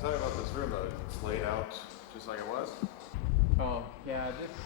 tell me about this room though. It's laid out just like it was. Oh, yeah, this...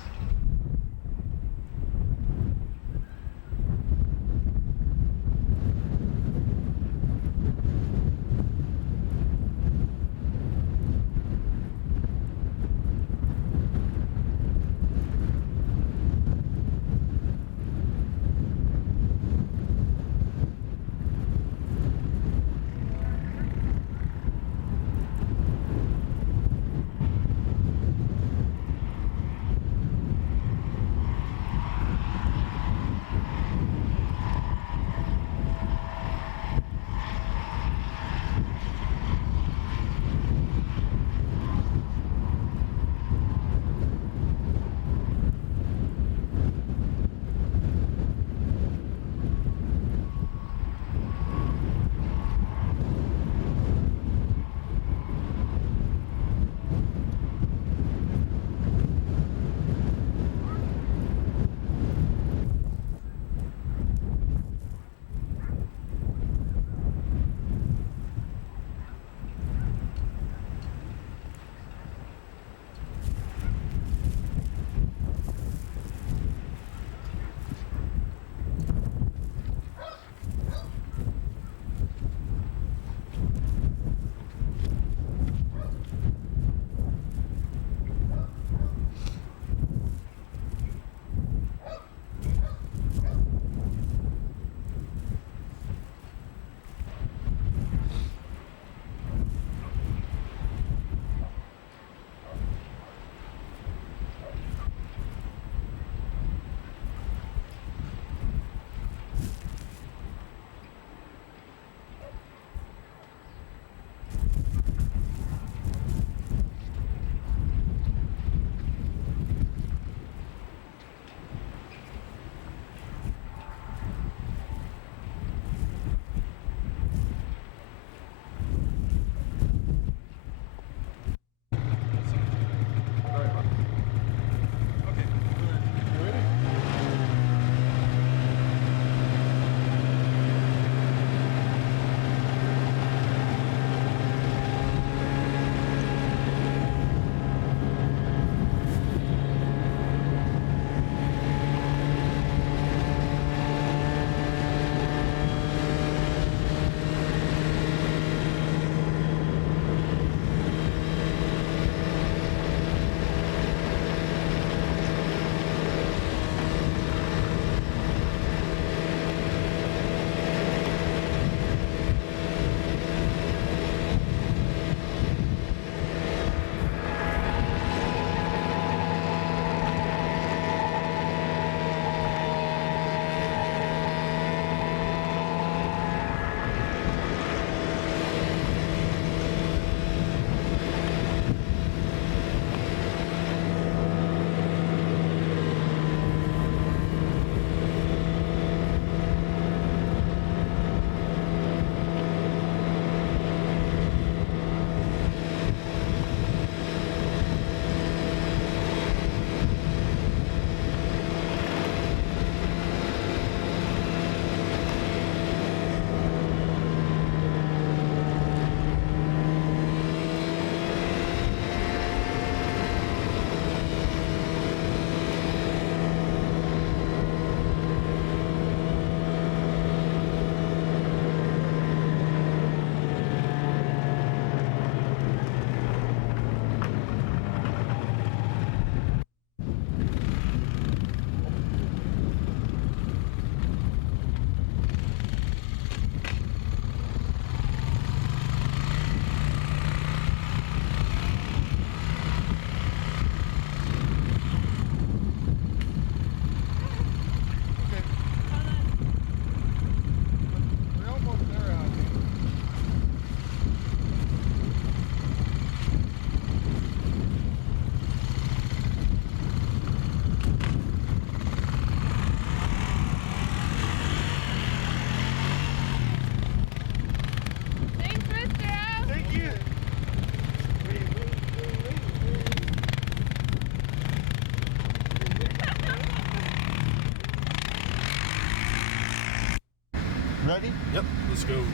Ready? Yep, let's go.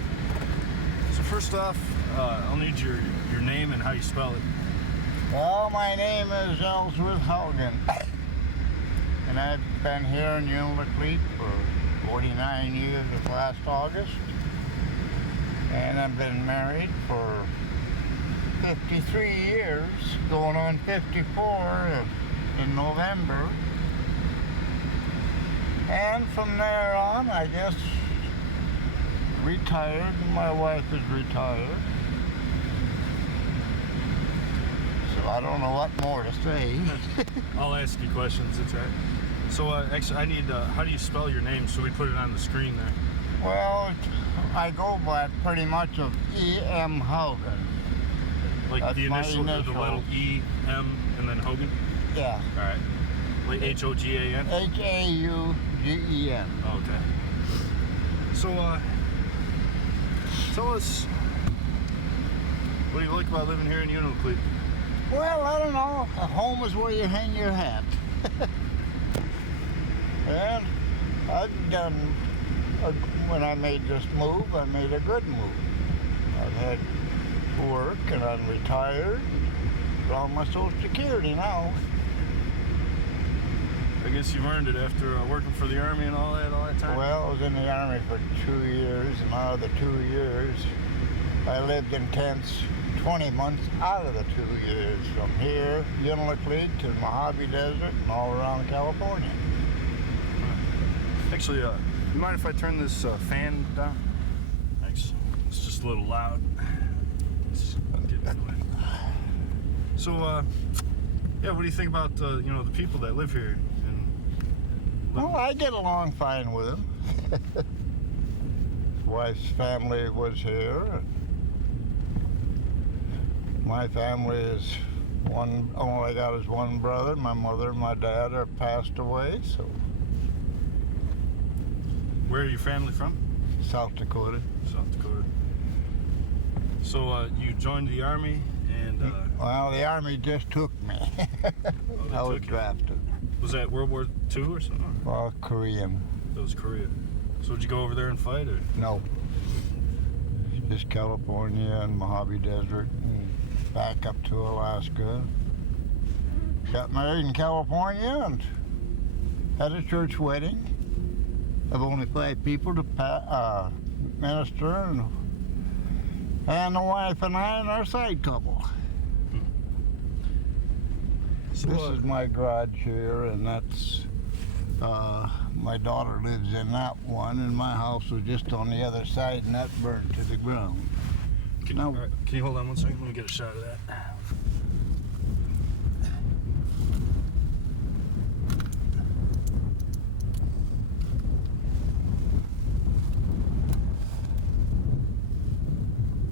So first off, I'll need your name and how you spell it. Well, my name is Ellsworth Haugen, and I've been here in Unalakleet for 49 years this last August, and I've been married for 53 years, going on 54 in November, and from there on, I guess, retired. My wife is retired. So I don't know what more to say. I'll ask you questions, it's all right. So actually, I need, how do you spell your name so we put it on the screen there? Well, I go by pretty much of E.M. Haugen. Like That's the my initial, the little E, M, and then Hogan? Yeah. All right. Like H-O-G-A-N? H-A-U-G-E-N. Oh, okay. So, tell us, what do you like about living here in Unalakleet? Well, I don't know. A home is where you hang your hat. And I've done, when I made this move, I made a good move. I've had work and I'm retired. On my Social Security now. I guess you've earned it after working for the Army and all that time? Well, I was in the Army for 2 years, and out of the 2 years, I lived in tents 20 months out of the 2 years, from here, Unalakleet, to the Mojave Desert, and all around California. Actually, you mind if I turn this fan down? Thanks. It's just a little loud. Let's get into it. So, yeah, what do you think about, the people that live here? Well, I get along fine with them. Wife's family was here. My family is all I got is one brother. My mother and my dad are passed away, so. Where are your family from? South Dakota. South Dakota. So, you joined the Army and... Well, the Army just took me. I was drafted. Was that World War II or something? Well, Korean. That was Korea. So did you go over there and fight, or? No. Just California and Mojave Desert and back up to Alaska. Got married in California and had a church wedding of only 5 people to minister, and the wife and I and our side couple. So, this is my garage here, and that's my daughter lives in that one, and my house was just on the other side, and that burned to the ground. Can you hold on 1 second? Let me get a shot of that.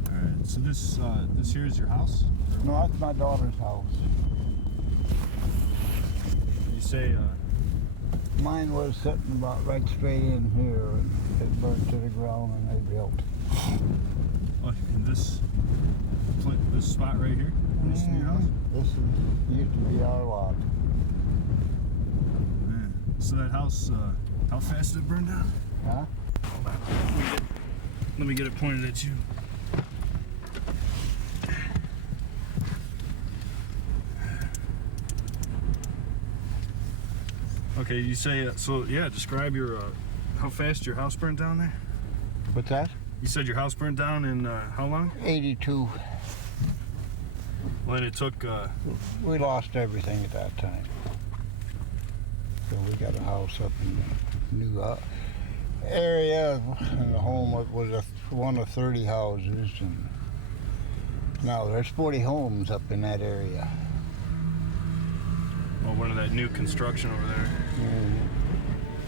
All right. So this here is your house? No, that's my daughter's house. You say. Mine was sitting about right straight in here, and it burned to the ground, and they built. Oh, in this spot right here? This is your house? This used to be our lot. Man. So that house, how fast did it burn down? Huh? Hold on. Let me get it pointed at you. Okay, you say, so yeah, describe your, how fast your house burned down there? What's that? You said your house burned down in how long? 82. Well, and it took... We lost everything at that time. So we got a house up in the new area, and the home was one of 30 houses, and now there's 40 homes up in that area. Well, one of that new construction over there.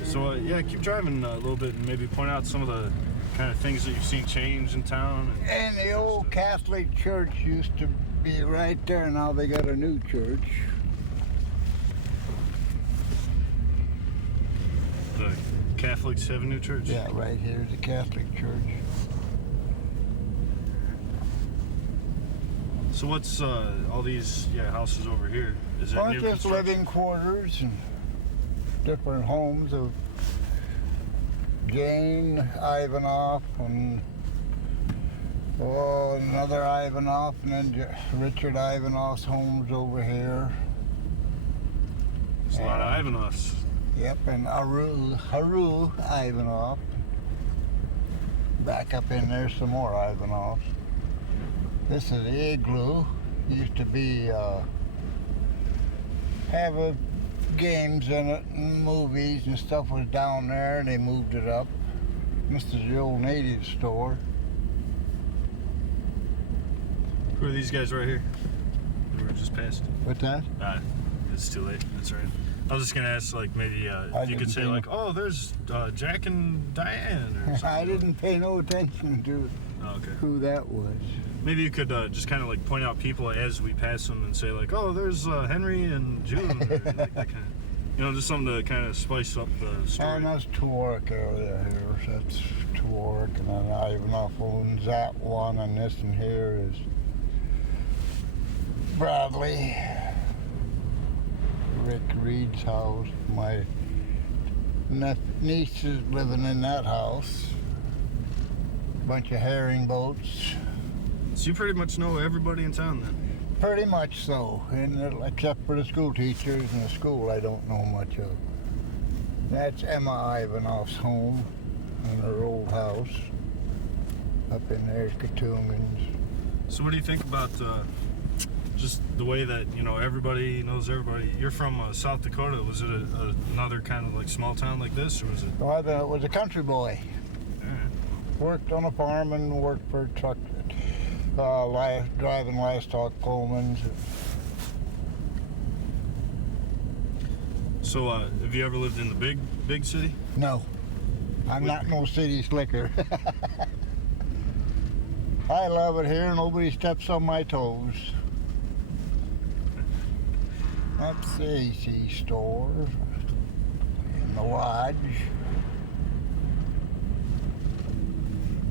So, yeah, keep driving a little bit and maybe point out some of the kind of things that you've seen change in town. And the old Catholic church used to be right there. Now they got a new church. The Catholics have a new church? Yeah, right here is the Catholic church. So what's all these houses over here? Is that new just construction? living quarters and different homes of Jane Ivanoff and Oh, another Ivanov, and then Richard Ivanov's home's over here. There's a lot of Ivanovs. Yep, and Haru Ivanov. Back up in there, some more Ivanovs. This is the igloo. Used to be have games in it and movies and stuff was down there, and they moved it up. This is the old native store. Who are these guys right here? We were just past. What's that? It's too late. That's right. I was just gonna ask, like, maybe if you could say, like, oh, there's Jack and Diane or something. I didn't pay no attention to okay. who that was. Maybe you could just kind of like point out people as we pass them and say, like, oh, there's Henry and June, or like that kind of, you know, just something to kind of spice up the story. And that's Tuareg area here. So that's Tuareg, and then Ivanov owns that one, and this in here is Bradley. Rick Reed's house. My niece is living in that house. Bunch of herring boats. So you pretty much know everybody in town then? Pretty much so, and except for the school teachers and the school I don't know much of. That's Emma Ivanov's home and her old house. Up in there's Katungans. So what do you think about just the way that, you know, everybody knows everybody? You're from South Dakota. Was it another kind of like small town like this, or was it? Well, I was a country boy. Worked on a farm and worked for a truck, driving livestock Coleman's. So have you ever lived in the big city? No, I'm not no city slicker. I love it here. Nobody steps on my toes. That's the AC store in the lodge.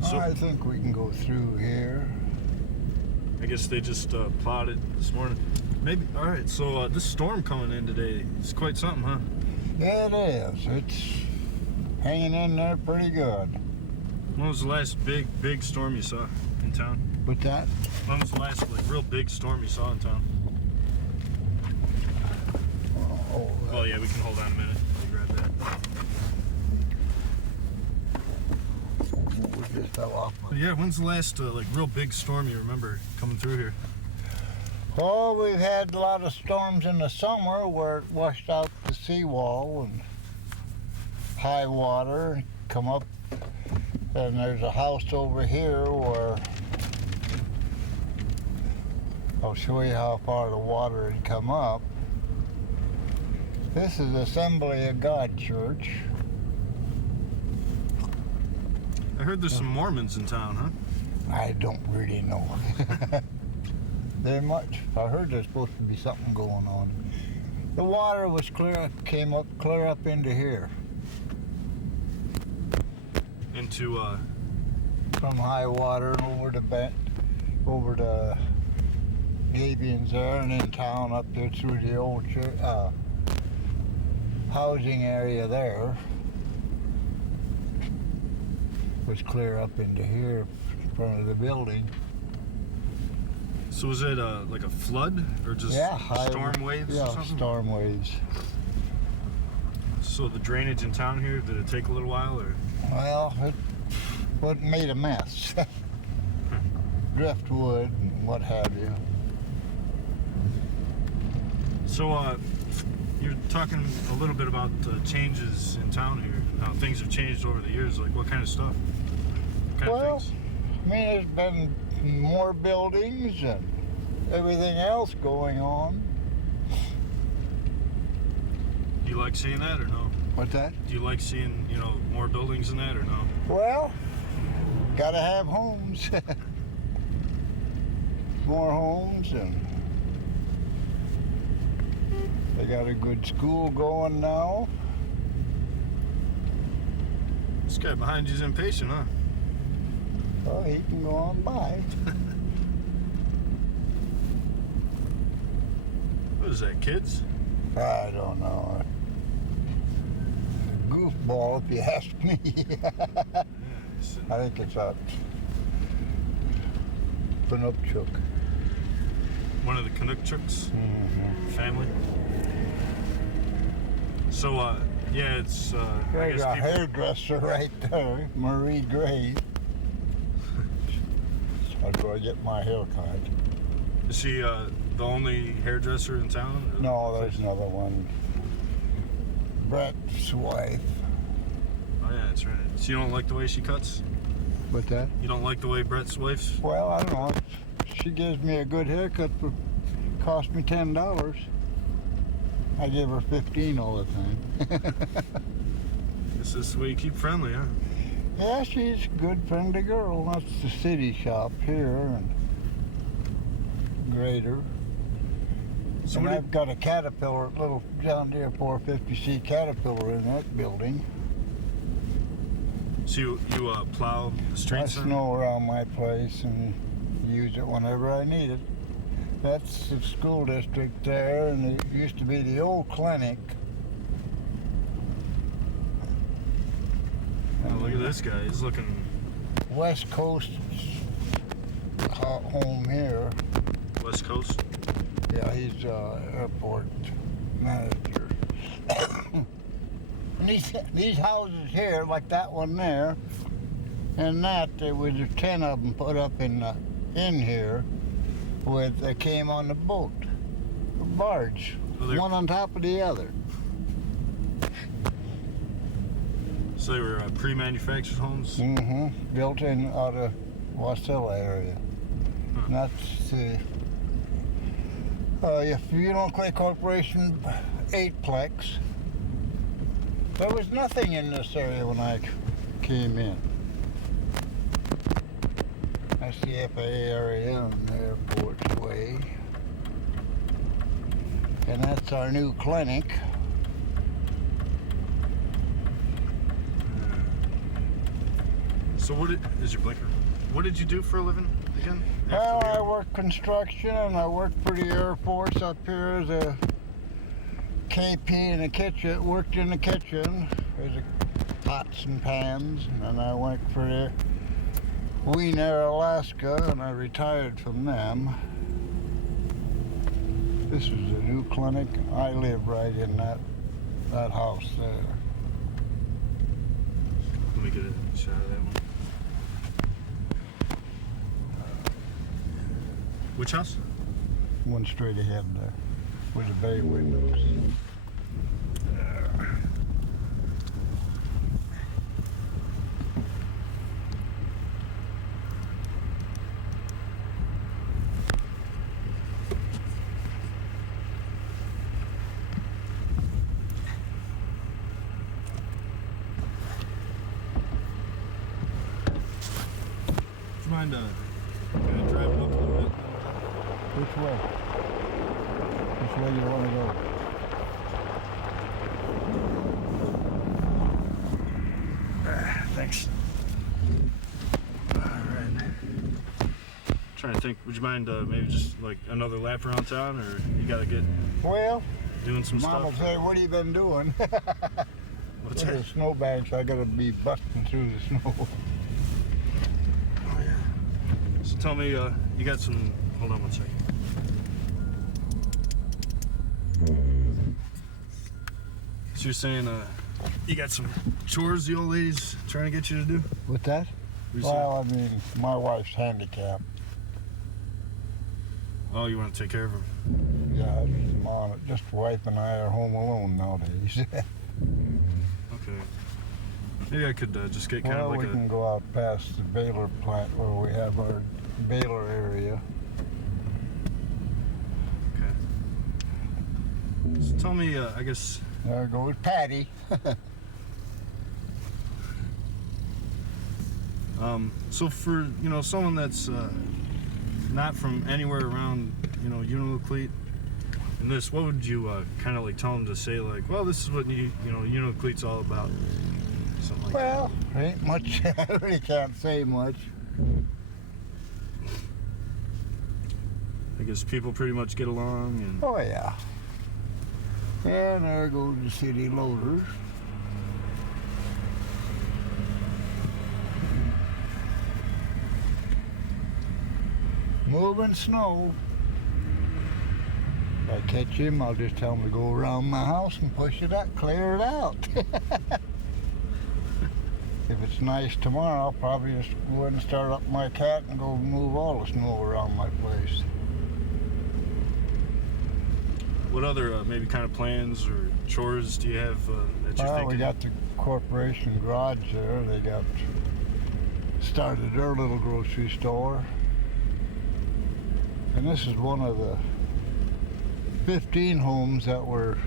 So, I think we can go through here. I guess they just plowed it this morning. Maybe. All right. So this storm coming in today is quite something, huh? Yeah, it is. It's hanging in there pretty good. When was the last big storm you saw in town? What's that? When was the last real big storm you saw in town? Oh, Well, yeah, we can hold on a minute. Let me grab that. we just fell off. But yeah, when's the last like real big storm you remember coming through here? Oh, we've had a lot of storms in the summer where it washed out the seawall and high water come up. And there's a house over here where I'll show you how far the water had come up. This is Assembly of God Church. I heard there's some Mormons in town, huh? I don't really know. There much. I heard there's supposed to be something going on. The water was clear, came up clear up into here. Into From high water and over to Gabions there, and in town up there through the old church, housing area there. Was clear up into here in front of the building. So was it like a flood or just storm waves or something? Storm waves. So the drainage in town here, did it take a little while, or? Well, it made a mess. Driftwood and what have you. So you're talking a little bit about changes in town here, how things have changed over the years. Like what kind of stuff? What kind of things? I mean, there's been more buildings and everything else going on. Do you like seeing that or no? What's that? Do you like seeing, you know, more buildings and that or no? Well, gotta have homes. More homes, and they got a good school going now. This guy behind you's impatient, huh? Well, he can go on by. What is that, kids? I don't know. Goofball, if you ask me. Yeah, he's sitting I think it's a Canuck. One of the Canucks Mm-hmm. family. So, yeah, it's, I There's guess a people, hairdresser right there, Marie Gray. How do I get my hair cut? is she the only hairdresser in town? Or- No, there's another one. Brett's wife. Oh, yeah, that's right. So you don't like the way she cuts? What's that? You don't like the way Brett's wife's? Well, I don't know. She gives me a good haircut for cost me $10. I give her 15 all the time. This is the way you keep friendly, huh? Yeah, she's a good friendly girl. That's the city shop here and Greater. So And what I've got a Caterpillar, little John Deere 450C Caterpillar in that building. so you plow the I streets? then? snow around my place and use it whenever I need it. That's the school district there, and it used to be the old clinic. Oh, look at this guy. He's looking. West Coast home here. West Coast. Yeah, he's airport manager. And these houses here, like that one there, and that, there was 10 of them put up in here. They came on the boat, a barge, Oh, they're- one on top of the other. So they were pre-manufactured homes? Mm-hmm. Built in out of Wasilla area. Huh. And that's the Unalakleet Corporation 8-plex. There was nothing in this area when I came in. That's the FAA area on the airport's way. And that's our new clinic. So is your blinker? What did you do for a living again? Well, After I the- work construction and I work for the Air Force up here as a KP in the kitchen. Worked in the kitchen as a pots and pans, and then I worked for the Wiener, Alaska, and I retired from them. This is a new clinic. I live right in that house there. Let me get a shot of that one. Which house? One straight ahead there with the bay windows. There. Do you mind kind of driving up a little bit? Which way? Which way you want to go? Thanks. All right. Trying to think. Would you mind maybe just like another lap around town, or you gotta get Well, doing some Mom will stuff? say, what have you been doing? What's With that? the snowbanks, I gotta be busting through the snow. Oh yeah. So tell me, you got some. Hold on one second. So you're saying, you got some chores the old lady's trying to get you to do? What's that? Were you saying- Well, I mean, my wife's handicapped. Oh, you want to take care of her? Yeah, just wife and I are home alone nowadays. Okay. Maybe I could just get kind Well, of we like can go out past the baler plant where we have our baler area. Okay. So tell me, I guess. There goes Patty. So for someone that's not from anywhere around Unalakleet and this, what would you kind of like tell them to say, like, well, this is what Unalakleet's all about, something like Well, ain't much. I really can't say much. that. I guess people pretty much get along and. Oh, yeah. And there goes the city loaders. moving snow. If I catch him, I'll just tell him to go around my house and push it up, clear it out. If it's nice tomorrow, I'll probably just go ahead and start up my cat and go move all the snow around my place. What other maybe kind of plans or chores do you have that you're Well, thinking? we got the corporation garage there. They got started their little grocery store. And this is one of the 15 homes that were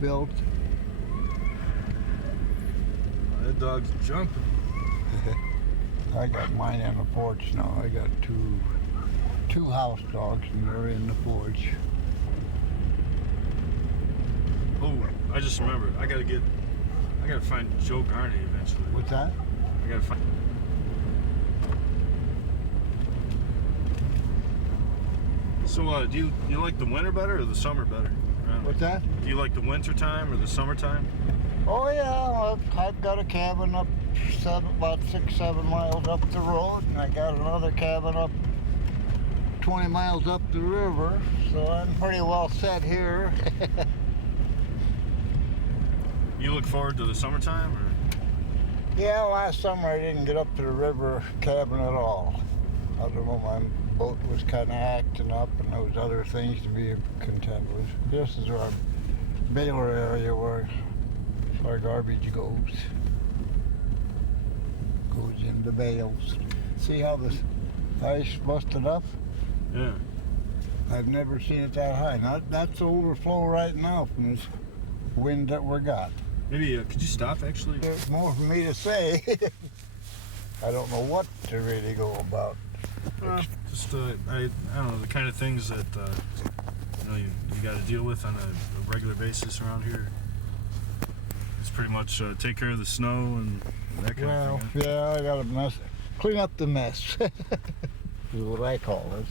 built. That dog's jumping. I got mine on the porch now. I got two house dogs and they're in the porch. Oh, I just remembered. I gotta find Joe Garney eventually. What's that? I gotta find. So, do you like the winter better or the summer better? What's that? Do you like the winter time or the summertime? Oh yeah, I've got a cabin up about 6-7 miles up the road, and I got another cabin up 20 miles up the river, so I'm pretty well set here. You look forward to the summertime, or? Yeah, last summer I didn't get up to the river cabin at all. I don't know, my boat was kind of acting up, and there was other things to be content with. This is our baler area where our garbage goes into bales. See how this ice busted up? Yeah. I've never seen it that high. Now, that's the overflow right now from this wind that we got. Maybe could you stop actually? There's more for me to say. I don't know what to really go about. Just I don't know, the kind of things that you got to deal with on a regular basis around here. It's pretty much take care of the snow and that kind of thing. Yeah, I got to clean up the mess. Is what I call it.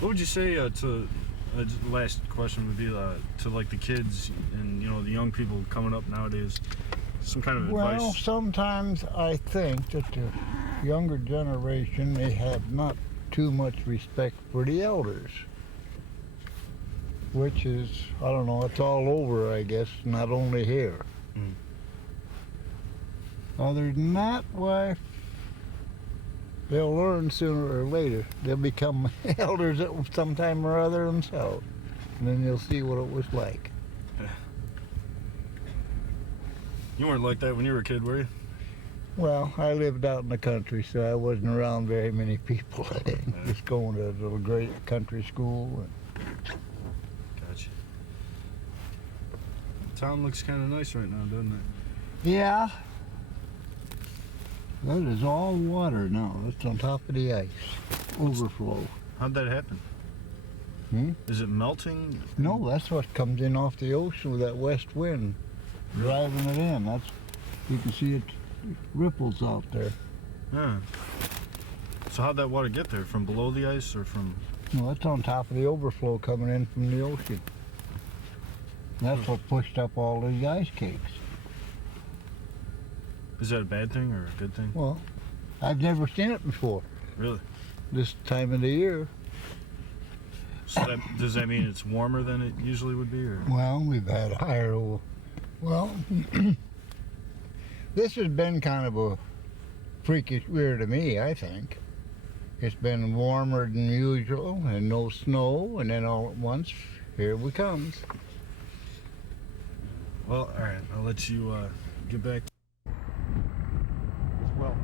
What would you say to the last question would be to like the kids and the young people coming up nowadays? Some kind of advice. Well, sometimes I think that the younger generation, they have not too much respect for the elders. Which is, I don't know, it's all over, I guess, not only here. Mm. Other than that, why, they'll learn sooner or later. They'll become elders at some time or other themselves. And then they'll see what it was like. You weren't like that when you were a kid, were you? Well, I lived out in the country, so I wasn't around very many people. Just going to a little great country school. Gotcha. The town looks kind of nice right now, doesn't it? Yeah. That is all water now. It's on top of the ice. Overflow. How'd that happen? Is it melting? No, that's what comes in off the ocean with that west wind driving it in. You can see it ripples out there. Yeah. So how'd that water get there? From below the ice or from? No, it's on top of the overflow coming in from the ocean. That's what pushed up all these ice cakes. Is that a bad thing or a good thing? Well, I've never seen it before. Really? This time of the year. So does that mean it's warmer than it usually would be? Or? Well, we've had higher. Well, this has been kind of a freakish year to me, I think. It's been warmer than usual and no snow, and then all at once, here we comes. Well, all right. I'll let you get back. Well.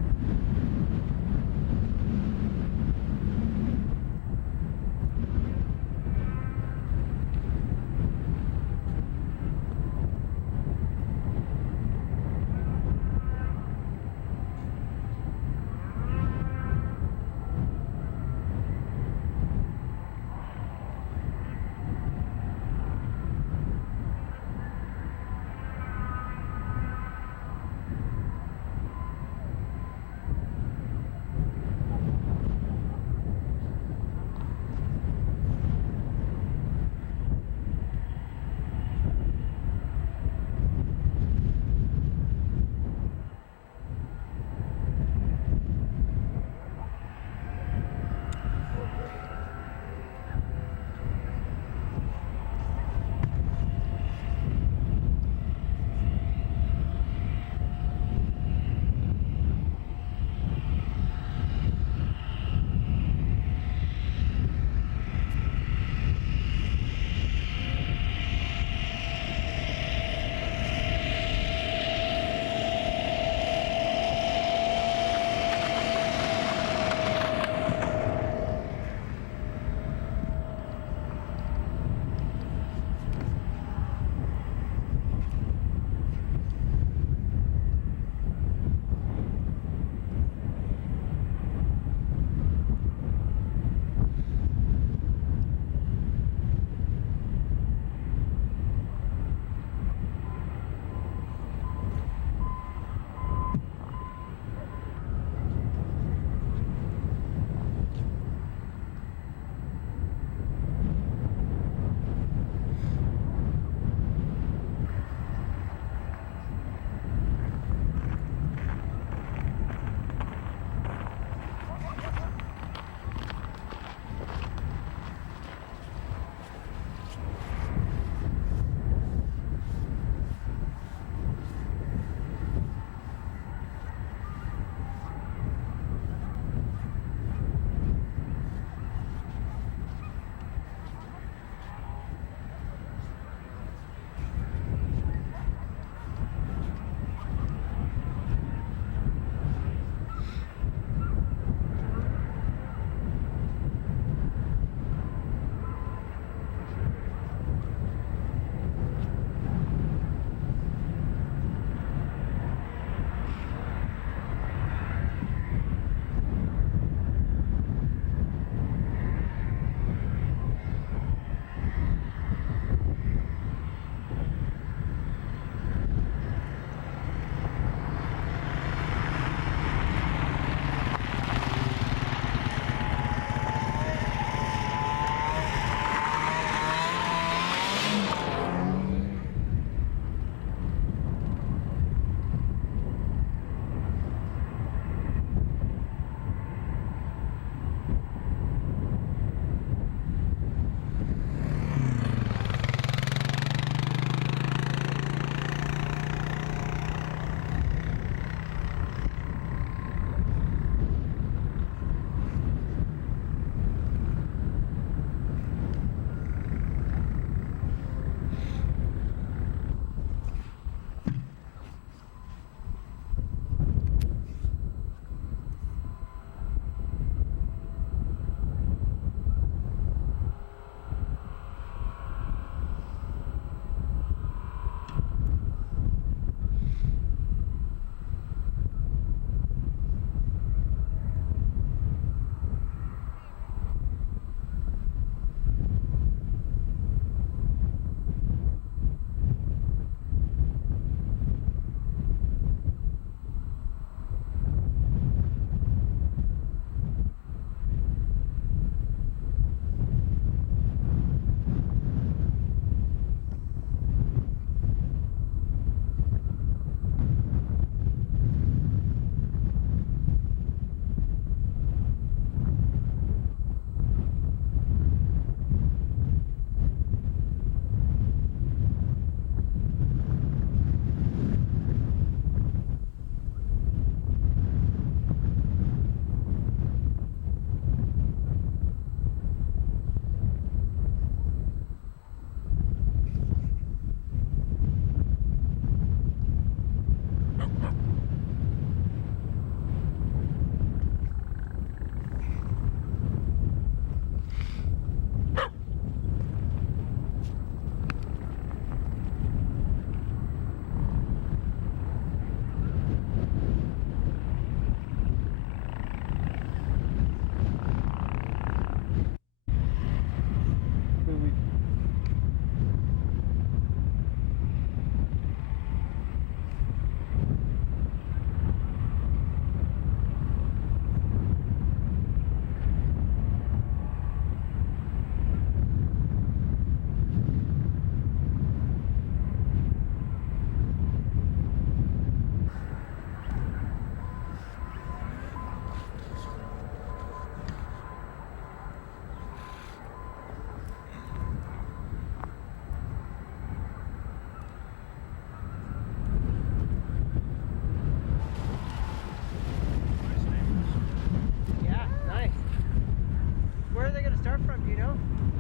start from, do you know?